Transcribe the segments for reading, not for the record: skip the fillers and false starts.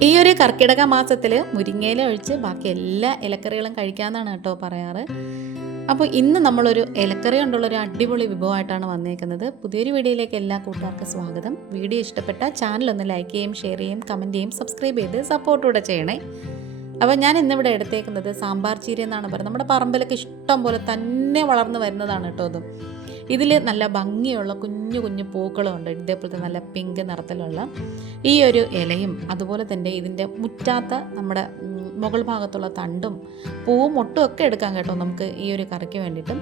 ഈ ഒരു കർക്കിടക മാസത്തിൽ മുരിങ്ങയില ഒഴിച്ച് ബാക്കി എല്ലാ ഇലക്കറികളും കഴിക്കാമെന്നാണ് കേട്ടോ പറയാറ്. അപ്പോൾ ഇന്ന് നമ്മളൊരു ഇലക്കറി കൊണ്ടുള്ളൊരു അടിപൊളി വിഭവമായിട്ടാണ് വന്നേക്കുന്നത്. പുതിയൊരു വീഡിയോയിലേക്ക് എല്ലാ കൂട്ടുകാർക്കും സ്വാഗതം. വീഡിയോ ഇഷ്ടപ്പെട്ട ചാനലൊന്ന് ലൈക്ക് ചെയ്യും, ഷെയർ ചെയ്യും, കമൻറ്റ് ചെയ്യും, സബ്സ്ക്രൈബ് ചെയ്ത് സപ്പോർട്ടൂടെ ചെയ്യണേ. അപ്പോൾ ഞാൻ ഇന്നിവിടെ എടുത്തേക്കുന്നത് സാമ്പാർ ചീര എന്നാണ് പറയുന്നത്. നമ്മുടെ പറമ്പിലൊക്കെ ഇഷ്ടം പോലെ തന്നെ വളർന്നു വരുന്നതാണ് കേട്ടോ അത്. ഇതിൽ നല്ല ഭംഗിയുള്ള കുഞ്ഞു കുഞ്ഞു പൂക്കളുണ്ട്. ഇതേപോലത്തെ നല്ല പിങ്ക് നിറത്തിലുള്ള ഈ ഒരു ഇലയും അതുപോലെ തന്നെ ഇതിൻ്റെ മുറ്റാത്ത നമ്മുടെ മുകൾ ഭാഗത്തുള്ള തണ്ടും പൂവും ഒട്ടും ഒക്കെ എടുക്കാം കേട്ടോ നമുക്ക് ഈ ഒരു കറിക്ക് വേണ്ടിയിട്ടും.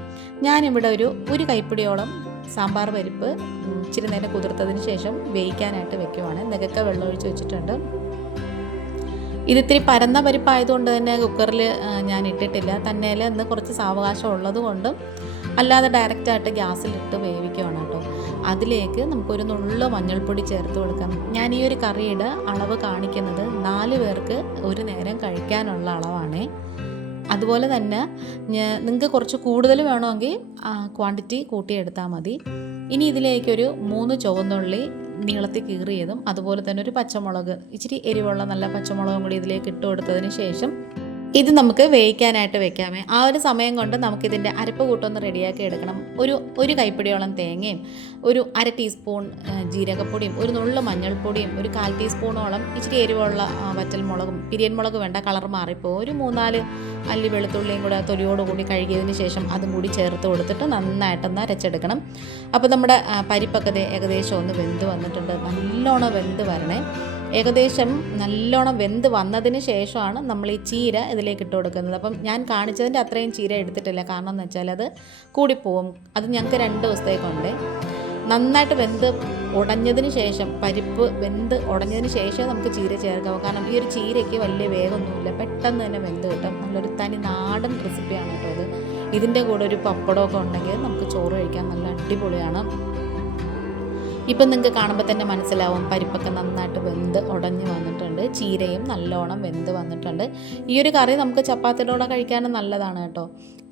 ഞാനിവിടെ ഒരു കൈപ്പിടിയോളം സാമ്പാർ പരിപ്പ് ഇച്ചിരി നേരം കുതിർത്തതിന് ശേഷം വേവിക്കാനായിട്ട് വെക്കുവാണ്. നികക്ക വെള്ളമൊഴിച്ച് വെച്ചിട്ടുണ്ട്. ഇതിത്തിരി പരന്ന പരിപ്പായതുകൊണ്ട് തന്നെ കുക്കറിൽ ഞാൻ ഇട്ടിട്ടില്ല. തന്നെയിൽ ഇന്ന് കുറച്ച് സാവകാശം ഉള്ളത് കൊണ്ടും അല്ലാതെ ഡയറക്റ്റായിട്ട് ഗ്യാസിലിട്ട് വേവിക്കുകയാണ് കേട്ടോ. അതിലേക്ക് നമുക്കൊരു നുള്ള മഞ്ഞൾപ്പൊടി ചേർത്ത് കൊടുക്കാം. ഞാൻ ഈ ഒരു കറിയുടെ അളവ് കാണിക്കുന്നത് 4 പേർക്ക് ഒരു നേരം കഴിക്കാനുള്ള അളവാണേ. അതുപോലെ തന്നെ നിങ്ങൾക്ക് കുറച്ച് കൂടുതൽ വേണമെങ്കിൽ ക്വാണ്ടിറ്റി കൂട്ടിയെടുത്താൽ മതി. ഇനി ഇതിലേക്കൊരു 3 ചുവന്നുള്ളി നീളത്തിൽ കീറിയതും അതുപോലെ തന്നെ ഒരു പച്ചമുളക്, ഇച്ചിരി എരിവുള്ള നല്ല പച്ചമുളകും കൂടി ഇതിലേക്ക് ഇട്ട് കൊടുത്തതിന് ശേഷം ഇത് നമുക്ക് വേവിക്കാനായിട്ട് വെക്കാമേ. ആ ഒരു സമയം കൊണ്ട് നമുക്കിതിൻ്റെ അരപ്പ് കൂട്ടൊന്ന് റെഡിയാക്കി എടുക്കണം. ഒരു കൈപ്പിടിയോളം തേങ്ങയും ഒരു 1/2 ടീസ്പൂൺ ജീരകപ്പൊടിയും ഒരു നുള്ള മഞ്ഞൾപ്പൊടിയും ഒരു 1/4 ടീസ്പൂണോളം ഇച്ചിരി എരിവുള്ള വറ്റൽമുളകും, പിരിയൻ മുളക് വേണ്ട, കളർ മാറിപ്പോൾ ഒരു 3-4 അല്ലി വെളുത്തുള്ളിയും കൂടെ തൊലിയോടുകൂടി കഴുകിയതിന് ശേഷം അതും കൂടി ചേർത്ത് കൊടുത്തിട്ട് നന്നായിട്ടൊന്ന് അരച്ചെടുക്കണം. അപ്പോൾ നമ്മുടെ പരിപ്പൊക്കെ ഏകദേശം ഒന്ന് വെന്ത് വന്നിട്ടുണ്ട്. നല്ലോണം വെന്ത് വരണേ. ഏകദേശം നല്ലോണം വെന്ത് വന്നതിന് ശേഷമാണ് നമ്മൾ ഈ ചീര ഇതിലേക്ക് ഇട്ട് കൊടുക്കുന്നത്. അപ്പം ഞാൻ കാണിച്ചതിൻ്റെ അത്രയും ചീര എടുത്തിട്ടില്ല. കാരണം എന്ന് വെച്ചാൽ അത് കൂടിപ്പോവും. അത് ഞങ്ങൾക്ക് 2 ദിവസത്തേക്കുണ്ട്. നന്നായിട്ട് വെന്ത് ഉടഞ്ഞതിന് ശേഷം, പരിപ്പ് വെന്ത് ഉടഞ്ഞതിന് ശേഷം നമുക്ക് ചീര ചേർക്കാം. കാരണം ഈ ഒരു ചീരയ്ക്ക് വലിയ വേഗമൊന്നുമില്ല, പെട്ടെന്ന് തന്നെ വെന്ത് കിട്ടും. നല്ലൊരു തനി നാടൻ റെസിപ്പിയാണ് കേട്ടോ അത്. ഇതിൻ്റെ കൂടെ ഒരു പപ്പടമൊക്കെ ഉണ്ടെങ്കിൽ നമുക്ക് ചോറ് കഴിക്കാൻ നല്ല അടിപൊളിയാണ്. ഇപ്പം നിങ്ങൾക്ക് കാണുമ്പോൾ തന്നെ മനസ്സിലാവും പരിപ്പൊക്കെ നന്നായിട്ട് വെന്ത് ഉടഞ്ഞ് വന്നിട്ടുണ്ട്. ചീരയും നല്ലോണം വെന്ത് വന്നിട്ടുണ്ട്. ഈ ഒരു കറി നമുക്ക് ചപ്പാത്തിയുടെ കൂടെ കഴിക്കാനും നല്ലതാണ് കേട്ടോ.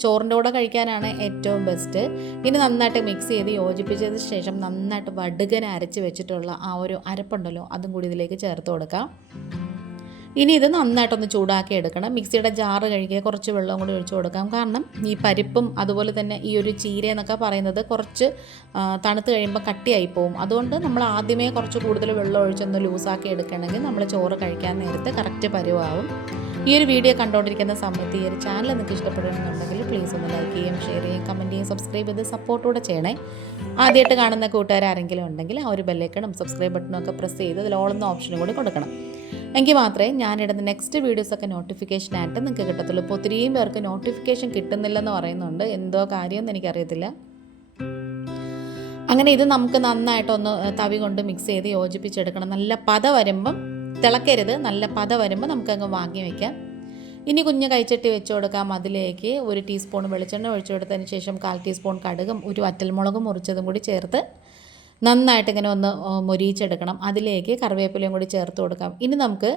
ചോറിൻ്റെ കൂടെ കഴിക്കാനാണ് ഏറ്റവും ബെസ്റ്റ്. ഇനി നന്നായിട്ട് മിക്സ് ചെയ്ത് യോജിപ്പിച്ചതിന് ശേഷം നന്നായിട്ട് വടുകന അരച്ച് വെച്ചിട്ടുള്ള ആ ഒരു അരപ്പുണ്ടല്ലോ, അതും കൂടി ഇതിലേക്ക് ചേർത്ത് കൊടുക്കാം. ഇനി ഇത് നന്നായിട്ടൊന്ന് ചൂടാക്കി എടുക്കണം. മിക്സിയുടെ ജാറ് കഴുകിയ കുറച്ച് വെള്ളം കൂടി ഒഴിച്ചു കൊടുക്കാം. കാരണം ഈ പരിപ്പും അതുപോലെ തന്നെ ഈ ഒരു ചീര എന്നൊക്കെ പറയുന്നത് കുറച്ച് തണുത്ത് കഴിയുമ്പോൾ കട്ടിയായി പോകും. അതുകൊണ്ട് നമ്മൾ ആദ്യമേ കുറച്ച് കൂടുതൽ വെള്ളം ഒഴിച്ചൊന്ന് ലൂസാക്കി എടുക്കണമെങ്കിൽ നമ്മൾ ചോറ് കഴിക്കാൻ നേരത്തെ കറക്റ്റ് പരുവാകും. ഈ ഒരു വീഡിയോ കണ്ടുകൊണ്ടിരിക്കുന്ന സമയത്ത് ഈ ഒരു ചാനൽ നിങ്ങൾക്ക് ഇഷ്ടപ്പെടുന്നുണ്ടെങ്കിൽ പ്ലീസ് ഒന്ന് ലൈക്ക് ചെയ്യും, ഷെയർ ചെയ്യും, കമൻറ്റ് ചെയ്യും, സബ്സ്ക്രൈബ് ചെയ്ത് സപ്പോർട്ടൂടെ ചെയ്യണേ. ആദ്യമായിട്ട് കാണുന്ന കൂട്ടുകാരെങ്കിലും ഉണ്ടെങ്കിൽ ആ ഒരു ബെല്ലൈക്കണും സബ്സ്ക്രൈബ് ബട്ടണും പ്രസ് ചെയ്ത് അതിൽ ഓൾ എന്ന ഓപ്ഷനും കൂടി കൊടുക്കണം. എങ്കിൽ മാത്രമേ ഞാനിടുന്ന നെക്സ്റ്റ് വീഡിയോസൊക്കെ നോട്ടിഫിക്കേഷനായിട്ട് നിങ്ങൾക്ക് കിട്ടത്തുള്ളൂ. ഇപ്പോൾ ഒത്തിരിയും പേർക്ക് നോട്ടിഫിക്കേഷൻ കിട്ടുന്നില്ലെന്ന് പറയുന്നുണ്ട്. എന്തോ കാര്യമെന്ന് എനിക്കറിയത്തില്ല. അങ്ങനെ ഇത് നമുക്ക് നന്നായിട്ടൊന്ന് തവി കൊണ്ട് മിക്സ് ചെയ്ത് യോജിപ്പിച്ചെടുക്കണം. നല്ല പത വരുമ്പം തിളക്കരുത്, നല്ല പത വരുമ്പോൾ നമുക്കങ്ങ് വാങ്ങി വയ്ക്കാം. ഇനി കുഞ്ഞ് കൈച്ചട്ടി വെച്ച് കൊടുക്കാം. അതിലേക്ക് 1 ടീസ്പൂൺ വെളിച്ചെണ്ണ ഒഴിച്ചു കൊടുത്തതിന് ശേഷം 1/4 ടീസ്പൂൺ കടുകും ഒരു വറ്റൽമുളകും മുറിച്ചതും കൂടി ചേർത്ത് നന്നായിട്ട് ഇങ്ങനെ ഒന്ന് മൊരിയിച്ചെടുക്കണം. അതിലേക്ക് കറിവേപ്പിലയും കൂടി ചേർത്ത് കൊടുക്കാം. ഇനി നമുക്ക്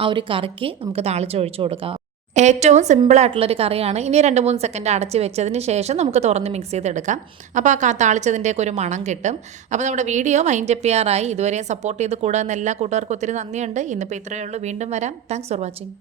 ആ ഒരു കറിക്ക് നമുക്ക് താളിച്ചൊഴിച്ചു കൊടുക്കാം. ഏറ്റവും സിമ്പിളായിട്ടുള്ളൊരു കറിയാണ്. ഇനി 2-3 സെക്കൻഡ് അടച്ച് വെച്ചതിന് ശേഷം നമുക്ക് തുറന്ന് മിക്സ് ചെയ്തെടുക്കാം. അപ്പോൾ ആ താളിച്ചതിൻ്റെയൊക്കെ ഒരു മണം കിട്ടും. അപ്പോൾ നമ്മുടെ വീഡിയോ വൈൻഡ് അപ്പ് ചെയ്യാറായി. ഇതുവരെ സപ്പോർട്ട് ചെയ്ത് കൂടാൻ എല്ലാ കൂട്ടുകാർക്കും ഒത്തിരി നന്ദിയുണ്ട്. ഇന്നിപ്പോൾ ഇത്രയേ ഉള്ളൂ. വീണ്ടും വരാം. Thanks for watching.